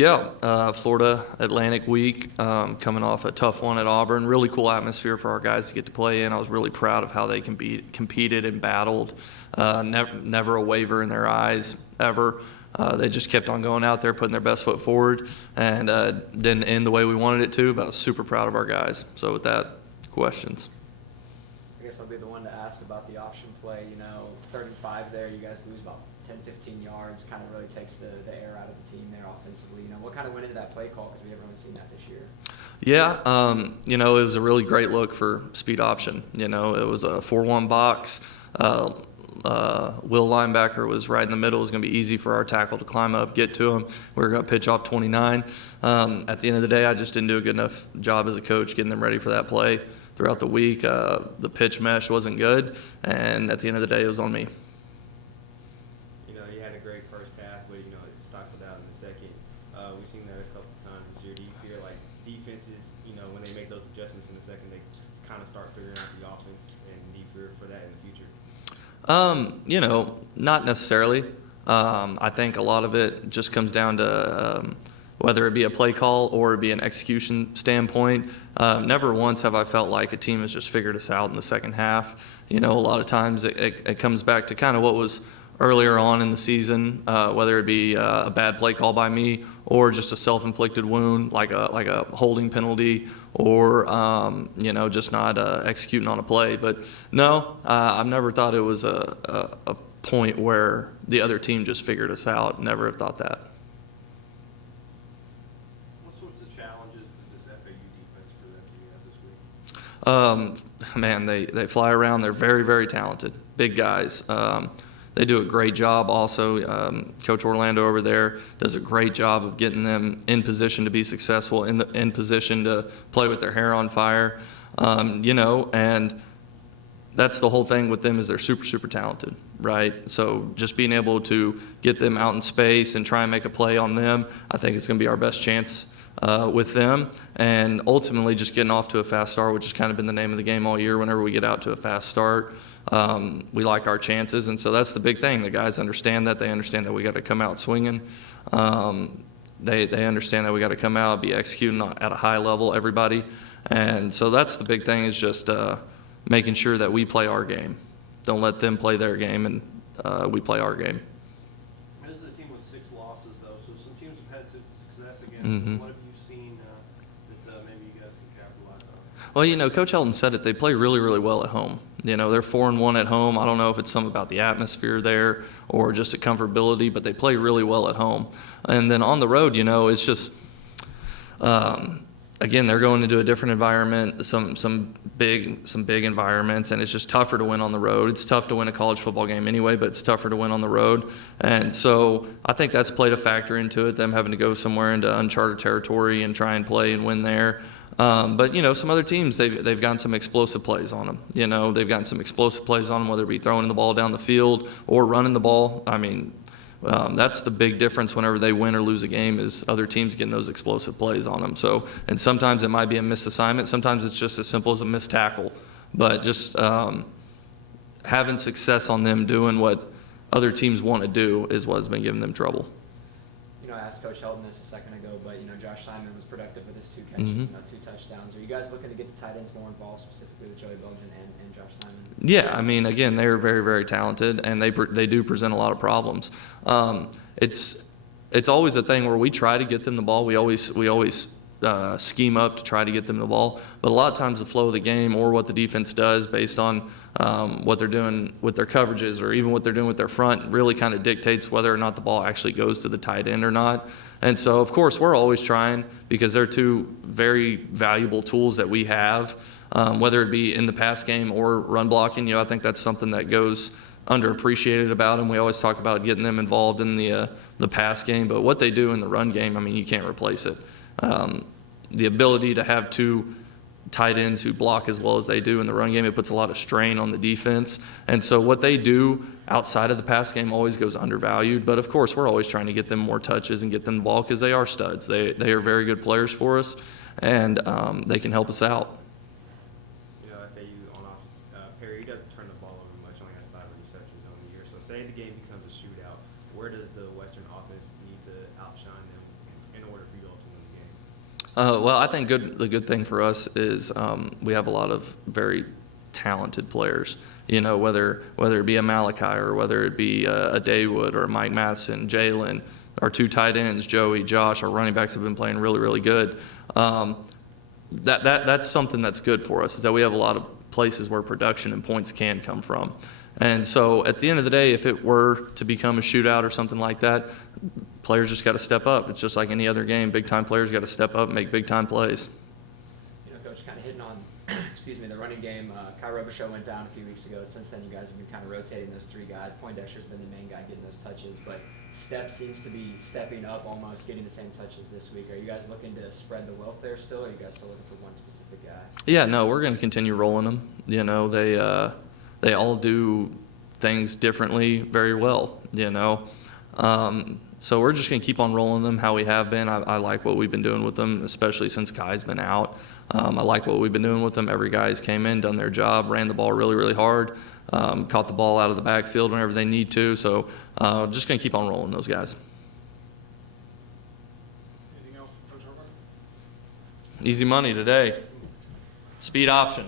Yeah, Florida Atlantic Week, coming off a tough one at Auburn. Really cool atmosphere for our guys to get to play in. I was really proud of how they competed and battled. Never a waver in their eyes, ever. They just kept on going out there, putting their best foot forward, and didn't end the way we wanted it to, but I was super proud of our guys. So with that, questions? I guess I'll be the one to ask about the option play. 35 there, you guys lose about 10, 15 yards, kind of really takes the air out of the team there offensively. What kind of went into that play call, because we haven't really seen that this year? Yeah, it was a really great look for speed option. It was a 4-1 box. Will linebacker was right in the middle. It was going to be easy for our tackle to climb up, get to him. We were going to pitch off 29. At the end of the day, I just didn't do a good enough job as a coach getting them ready for that play throughout the week. The pitch mesh wasn't good, and at the end of the day, it was on me. You had a great first half, but it stockled out in the second. We've seen that a couple times this year. Do you feel like defenses, when they make those adjustments in the second, they kind of start figuring out the offense, and do you fear for that in the future? Not necessarily. I think a lot of it just comes down to whether it be a play call or it be an execution standpoint. Never once have I felt like a team has just figured us out in the second half. A lot of times it comes back to kind of what was earlier on in the season, whether it be a bad play call by me or just a self-inflicted wound like a holding penalty or just not executing on a play. But no, I've never thought it was a point where the other team just figured us out. Never have thought that. What sorts of challenges does this FAU defense present to you guys this week? Man, they fly around. They're very, very talented, big guys. They do a great job also. Coach Orlando over there does a great job of getting them in position to be successful, in position to play with their hair on fire. And that's the whole thing with them, is they're super, super talented, right? So just being able to get them out in space and try and make a play on them, I think it's going to be our best chance with them. And ultimately just getting off to a fast start, which has kind of been the name of the game all year. Whenever we get out to a fast start, we like our chances, and so that's the big thing. The guys understand that. They understand that we got to come out swinging. They understand that we got to come out, be executing at a high level, everybody. And so that's the big thing, is just making sure that we play our game. Don't let them play their game, and we play our game. This is a team with 6 losses, though, so some teams have had success against Mm-hmm. them. What have you seen that maybe you guys can capitalize on? Well, Coach Helton said it. They play really, really well at home. They're 4-1 at home. I don't know if it's something about the atmosphere there or just a comfortability, but they play really well at home. And then on the road, it's just, again, they're going into a different environment, some big environments, and it's just tougher to win on the road. It's tough to win a college football game anyway, but it's tougher to win on the road. And so I think that's played a factor into it, them having to go somewhere into uncharted territory and try and play and win there. But some other teams, they've gotten some explosive plays on them. They've gotten some explosive plays on them, whether it be throwing the ball down the field or running the ball. I mean, that's the big difference whenever they win or lose a game, is other teams getting those explosive plays on them. So, and sometimes it might be a missed assignment. Sometimes it's just as simple as a missed tackle. But just having success on them doing what other teams want to do is what has been giving them trouble. I asked Coach Helton this a second ago, but Josh Simon was productive with his 2 catches, Mm-hmm. 2 touchdowns. Are you guys looking to get the tight ends more involved, specifically with Joey Belgian and Josh Simon? Yeah, I mean, again, they're very, very talented, and they do present a lot of problems. It's always a thing where we try to get them the ball. We always scheme up to try to get them the ball, but a lot of times the flow of the game or what the defense does based on what they're doing with their coverages or even what they're doing with their front really kind of dictates whether or not the ball actually goes to the tight end or not. And so, of course, we're always trying, because they're 2 very valuable tools that we have, whether it be in the pass game or run blocking. I think that's something that goes underappreciated about them. We always talk about getting them involved in the pass game, but what they do in the run game, I mean, you can't replace it. The ability to have 2 tight ends who block as well as they do in the run game, it puts a lot of strain on the defense. And so what they do outside of the pass game always goes undervalued. But of course, we're always trying to get them more touches and get them the ball, because they are studs. They are very good players for us, and they can help us out. FAU on offense, Perry doesn't turn the ball over much, only has 5 receptions on the year. So say the game becomes a shootout, where does the Western offense need to outshine them in order Well, I think the good thing for us is we have a lot of very talented players. You know, whether it be a Malachi or whether it be a Daywood or a Mike Matheson, Jalen, our 2 tight ends, Joey, Josh, our running backs have been playing really, really good. That's something that's good for us, is that we have a lot of places where production and points can come from. And so at the end of the day, if it were to become a shootout or something like that, players just got to step up. It's just like any other game. Big-time players got to step up and make big-time plays. You know, Coach, kind of hitting on, excuse me, the running game. Kai Robichaux went down a few weeks ago. Since then, you guys have been kind of rotating those 3 guys. Poindexter's been the main guy getting those touches, but Step seems to be stepping up, almost getting the same touches this week. Are you guys looking to spread the wealth there still, or are you guys still looking for one specific guy? Yeah, no, we're going to continue rolling them. You know, they all do things differently very well, you know. So we're just going to keep on rolling them how we have been. I like what we've been doing with them, especially since Kai's been out. I like what we've been doing with them. Every guy's came in, done their job, ran the ball really, really hard, caught the ball out of the backfield whenever they need to. So just going to keep on rolling those guys. Anything else, Coach Arbuckle? Easy money today. Speed option.